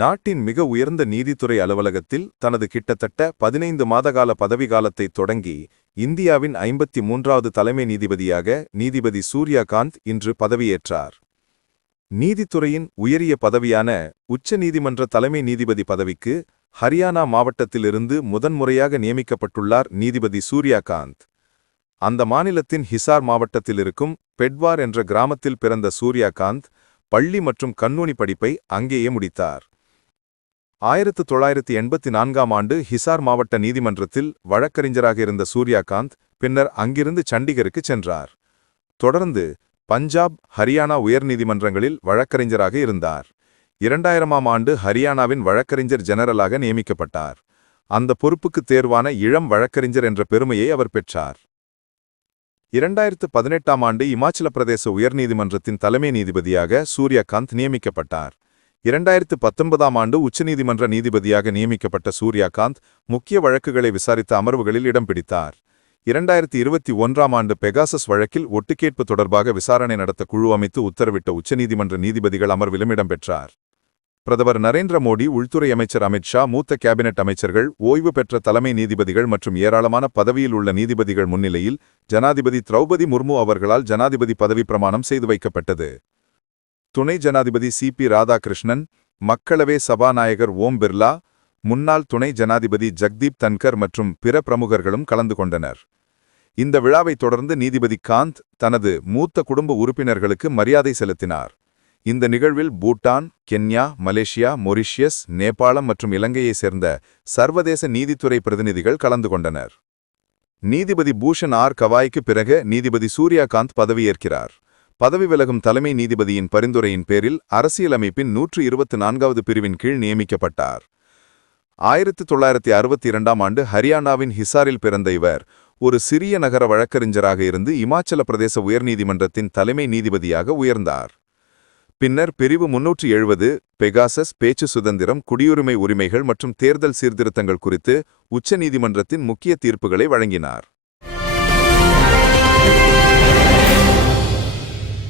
நாட்டின் மிக உயர்ந்த நீதித்துறை அலுவலகத்தில் தனது கிட்டத்தட்ட 15 மாதகால பதவிக்காலத்தை தொடங்கி இந்தியாவின் 53வது தலைமை நீதிபதியாக நீதிபதி சூர்யாகாந்த் இன்று பதவியேற்றார். நீதித்துறையின் உயரிய பதவியான உச்ச நீதிமன்ற தலைமை நீதிபதி பதவிக்கு ஹரியானா மாவட்டத்திலிருந்து முதன்முறையாக நியமிக்கப்பட்டுள்ளார் நீதிபதி சூர்யாகாந்த். அந்த மாநிலத்தின் ஹிசார் மாவட்டத்தில் இருக்கும் பெட்வார் என்ற கிராமத்தில் பிறந்த சூர்யாகாந்த் பள்ளி மற்றும் கல்லூரி படிப்பை அங்கேயே முடித்தார். 1984ஆம் ஆண்டு ஹிசார் மாவட்ட நீதிமன்றத்தில் வழக்கறிஞராக இருந்த சூர்யாகாந்த் பின்னர் அங்கிருந்து சண்டிகருக்கு சென்றார். தொடர்ந்து பஞ்சாப், ஹரியானா உயர்நீதிமன்றங்களில் வழக்கறிஞராக இருந்தார். 2000ஆம் ஆண்டு ஹரியானாவின் வழக்கறிஞர் ஜெனரலாக நியமிக்கப்பட்டார். அந்த பொறுப்புக்கு தேர்வான இளம் வழக்கறிஞர் என்ற பெருமையை அவர் பெற்றார். 2018ஆம் ஆண்டு இமாச்சல பிரதேச உயர்நீதிமன்றத்தின் தலைமை நீதிபதியாக சூர்யாகாந்த் நியமிக்கப்பட்டார். 2019ஆம் ஆண்டு உச்சநீதிமன்ற நீதிபதியாக நியமிக்கப்பட்ட சூர்யாகாந்த் முக்கிய வழக்குகளை விசாரித்த அமர்வுகளில் இடம் பிடித்தார். 2021ஆம் ஆண்டு பெகாசஸ் வழக்கில் ஒட்டுக்கேட்பு தொடர்பாக விசாரணை நடத்த குழு அமைத்து உத்தரவிட்ட உச்சநீதிமன்ற நீதிபதிகள் அமர்விலும் இடம்பெற்றார். பிரதமர் நரேந்திர மோடி, உள்துறை அமைச்சர் அமித் ஷா, மூத்த கேபினெட் அமைச்சர்கள், ஓய்வு பெற்ற தலைமை நீதிபதிகள் மற்றும் ஏராளமான பதவியில் உள்ள நீதிபதிகள் முன்னிலையில் ஜனாதிபதி திரௌபதி முர்மு அவர்களால் ஜனாதிபதி பதவி பிரமாணம் செய்து வைக்கப்பட்டது. துணை ஜனாதிபதி சி.பி. ராதாகிருஷ்ணன், மக்களவை சபாநாயகர் ஓம் பிர்லா, முன்னாள் துணை ஜனாதிபதி ஜக்தீப் தன்கர் மற்றும் பிற பிரமுகர்களும் கலந்து கொண்டனர். இந்த விழாவைத் தொடர்ந்து நீதிபதி காந்த் தனது மூத்த குடும்ப உறுப்பினர்களுக்கு மரியாதை செலுத்தினார். இந்த நிகழ்வில் பூட்டான், கென்யா, மலேசியா, மொரிஷியஸ், நேபாளம் மற்றும் இலங்கையைச் சேர்ந்த சர்வதேச நீதித்துறை பிரதிநிதிகள் கலந்து கொண்டனர். நீதிபதி பூஷன் ஆர் கவாய்க்கு பிறகு நீதிபதி சூர்யாகாந்த் பதவியேற்கிறார். பதவி விலகும் தலைமை நீதிபதியின் பரிந்துரையின் பேரில் அரசியலமைப்பின் 124வது பிரிவின் கீழ் நியமிக்கப்பட்டார். 1962ஆம் ஆண்டு ஹரியானாவின் ஹிசாரில் பிறந்த இவர் ஒரு சிறிய நகர வழக்கறிஞராக இருந்து இமாச்சல பிரதேச உயர்நீதிமன்றத்தின் தலைமை நீதிபதியாக உயர்ந்தார். பின்னர் பிரிவு 370 பெகாசஸ், பேச்சு சுதந்திரம், குடியுரிமை உரிமைகள் மற்றும் தேர்தல் சீர்திருத்தங்கள் குறித்து உச்சநீதிமன்றத்தின் முக்கிய தீர்ப்புகளை வழங்கினார்.